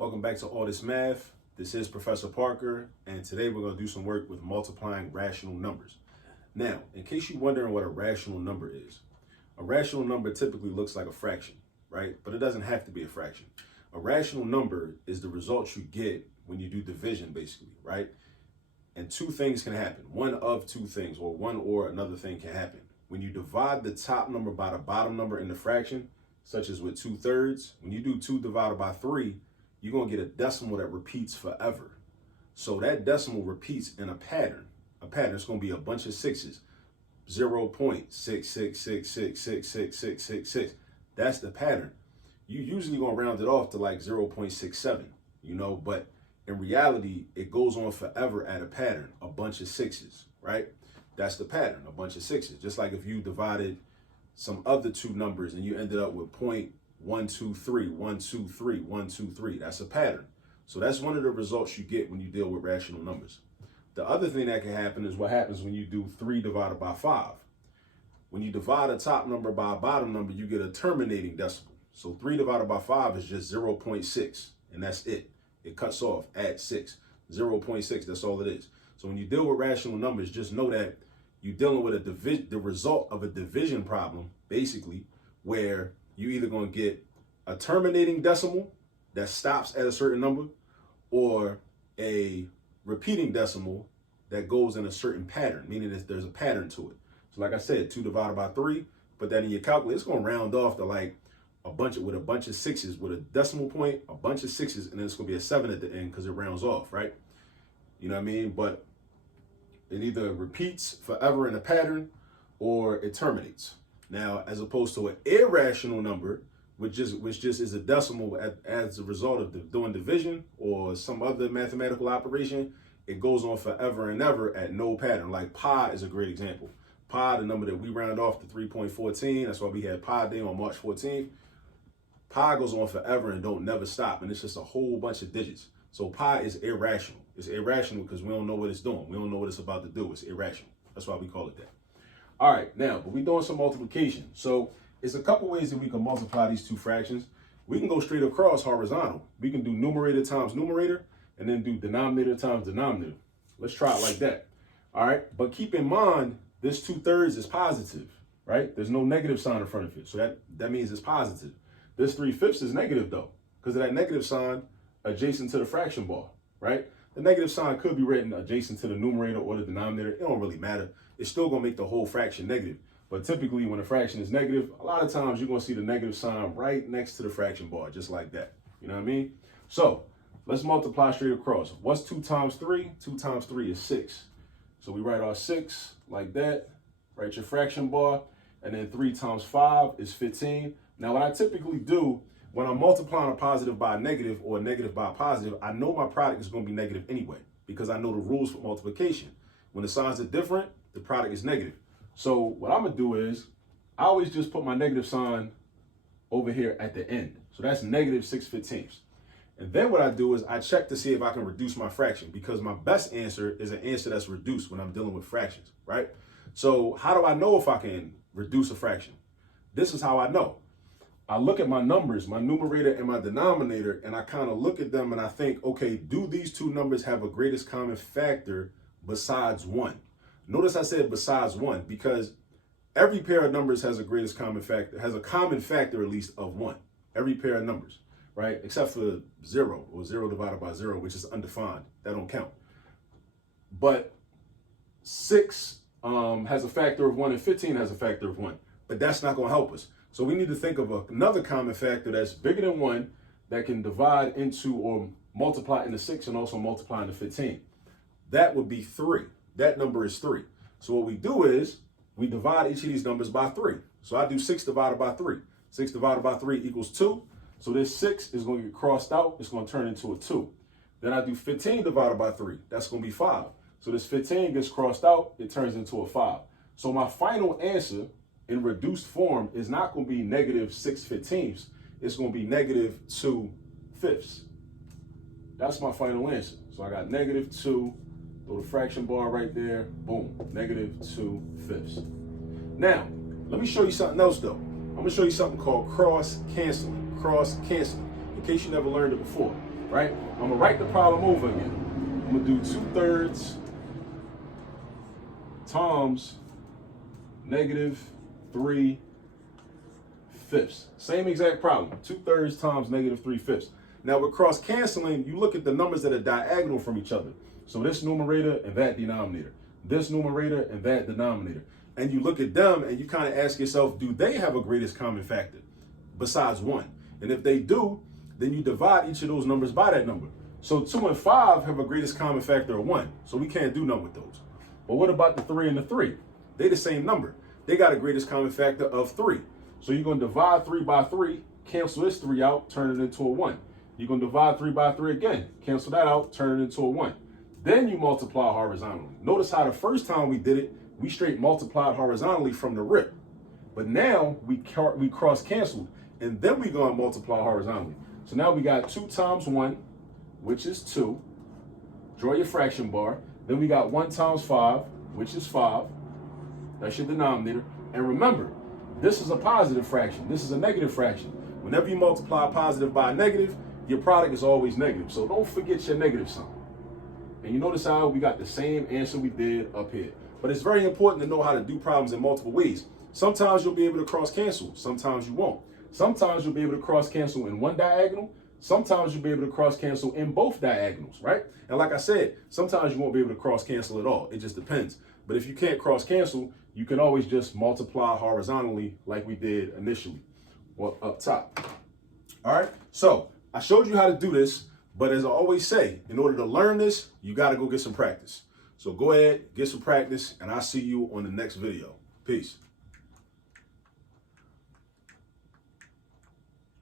Welcome back to All This Math. This is Professor Parker, and today we're going to do some work with multiplying rational numbers. Now, in case you're wondering what a rational number is, a rational number typically looks like a fraction, right? But it doesn't have to be a fraction. A rational number is the results you get when you do division, basically, right? And two things can happen. One of two things, or one or another thing can happen. When you divide the top number by the bottom number in the fraction, such as with 2/3, when you do 2 divided by 3, you're going to get a decimal that repeats forever. So that decimal repeats in a pattern. A pattern, it's going to be a bunch of sixes. 0.666666666. That's the pattern. You usually going to round it off to like 0.67, but in reality, it goes on forever at a pattern, a bunch of sixes, right? That's the pattern, a bunch of sixes. Just like if you divided some other two numbers and you ended up with 0.123, 123, 123. That's a pattern. So that's one of the results you get when you deal with rational numbers. The other thing that can happen is what happens when you do 3 divided by 5. When you divide a top number by a bottom number, you get a terminating decimal. So 3 divided by 5 is just 0.6, and that's it. It cuts off at 6. 0.6, that's all it is. So when you deal with rational numbers, just know that you're dealing with the result of a division problem, basically, where you're either going to get a terminating decimal that stops at a certain number or a repeating decimal that goes in a certain pattern, meaning that there's a pattern to it. So like I said, 2 divided by 3, put that in your calculator, it's going to round off to like a bunch of sixes with a decimal point, a bunch of sixes, and then it's going to be a 7 at the end because it rounds off, right? You know what I mean? But it either repeats forever in a pattern or it terminates. Now, as opposed to an irrational number, which just is a decimal as a result of doing division or some other mathematical operation, it goes on forever and ever at no pattern. Like pi is a great example. Pi, the number that we round off to 3.14, that's why we had Pi Day on March 14th. Pi goes on forever and don't never stop, and it's just a whole bunch of digits. So pi is irrational. It's irrational because we don't know what it's doing. We don't know what it's about to do. It's irrational. That's why we call it that. All right, now, but we're doing some multiplication. So it's a couple ways that we can multiply these two fractions. We can go straight across horizontal. We can do numerator times numerator and then do denominator times denominator. Let's try it like that. All right, but keep in mind, this 2/3 is positive, right? There's no negative sign in front of it. So that means it's positive. This 3/5 is negative though, because of that negative sign adjacent to the fraction bar, right? The negative sign could be written adjacent to the numerator or the denominator. It don't really matter. It's still going to make the whole fraction negative. But typically when a fraction is negative, a lot of times you're going to see the negative sign right next to the fraction bar, just like that. You know what I mean? So let's multiply straight across. What's 2 times 3? 2 times 3 is 6. So we write our 6 like that. Write your fraction bar. And then 3 times 5 is 15. Now what I typically do when I'm multiplying a positive by a negative or a negative by a positive, I know my product is going to be negative anyway because I know the rules for multiplication. When the signs are different, the product is negative. So what I'm going to do is I always just put my negative sign over here at the end. So that's negative 6/15. And then what I do is I check to see if I can reduce my fraction because my best answer is an answer that's reduced when I'm dealing with fractions, right? So how do I know if I can reduce a fraction? This is how I know. I look at my numbers, my numerator and my denominator, and I kind of look at them and I think, okay, do these two numbers have a greatest common factor besides 1? Notice I said besides 1 because every pair of numbers has a greatest common factor, has a common factor at least of 1. Every pair of numbers, right? Except for 0 or 0 divided by 0, which is undefined. That don't count. But 6 has a factor of 1 and 15 has a factor of 1. But that's not going to help us. So we need to think of another common factor that's bigger than 1 that can divide into or multiply into 6 and also multiply into 15. That would be 3. That number is 3. So what we do is we divide each of these numbers by 3. So I do 6 divided by 3. 6 divided by 3 equals 2. So this 6 is going to get crossed out. It's going to turn into a 2. Then I do 15 divided by 3. That's going to be 5. So this 15 gets crossed out. It turns into a 5. So my final answer in reduced form is not going to be negative 6/15. It's going to be negative 2/5. That's my final answer. So I got negative 2, throw the fraction bar right there, boom, negative 2/5. Now, let me show you something else though. I'm going to show you something called cross canceling. Cross canceling. in case you never learned it before, right? I'm gonna write the problem over again. I'm gonna do 2/3 times -3/5. Same exact problem, 2/3 times -3/5. Now with cross canceling, you look at the numbers that are diagonal from each other. So this numerator and that denominator, this numerator and that denominator. And you look at them and you kind of ask yourself, do they have a greatest common factor besides 1? And if they do, then you divide each of those numbers by that number. So 2 and 5 have a greatest common factor of 1. So we can't do nothing with those. But what about the 3 and the 3? They're the same number. They got a greatest common factor of 3. So you're going to divide 3 by 3, cancel this 3 out, turn it into a 1. You're going to divide 3 by 3 again, cancel that out, turn it into a 1. Then you multiply horizontally. Notice how the first time we did it, we straight multiplied horizontally from the rip. But now we cross canceled, and then we're going to multiply horizontally. So now we got 2 times 1, which is 2. Draw your fraction bar. Then we got 1 times 5, which is 5. That's your denominator. And remember, this is a positive fraction. This is a negative fraction. Whenever you multiply a positive by a negative, your product is always negative. So don't forget your negative sign. And you notice how we got the same answer we did up here. But it's very important to know how to do problems in multiple ways. Sometimes you'll be able to cross cancel. Sometimes you won't. Sometimes you'll be able to cross cancel in one diagonal. Sometimes you'll be able to cross cancel in both diagonals, right? And like I said, sometimes you won't be able to cross cancel at all. It just depends. But if you can't cross cancel, you can always just multiply horizontally like we did initially or up top. All right. So I showed you how to do this. But as I always say, in order to learn this, you got to go get some practice. So go ahead, get some practice, and I'll see you on the next video. Peace.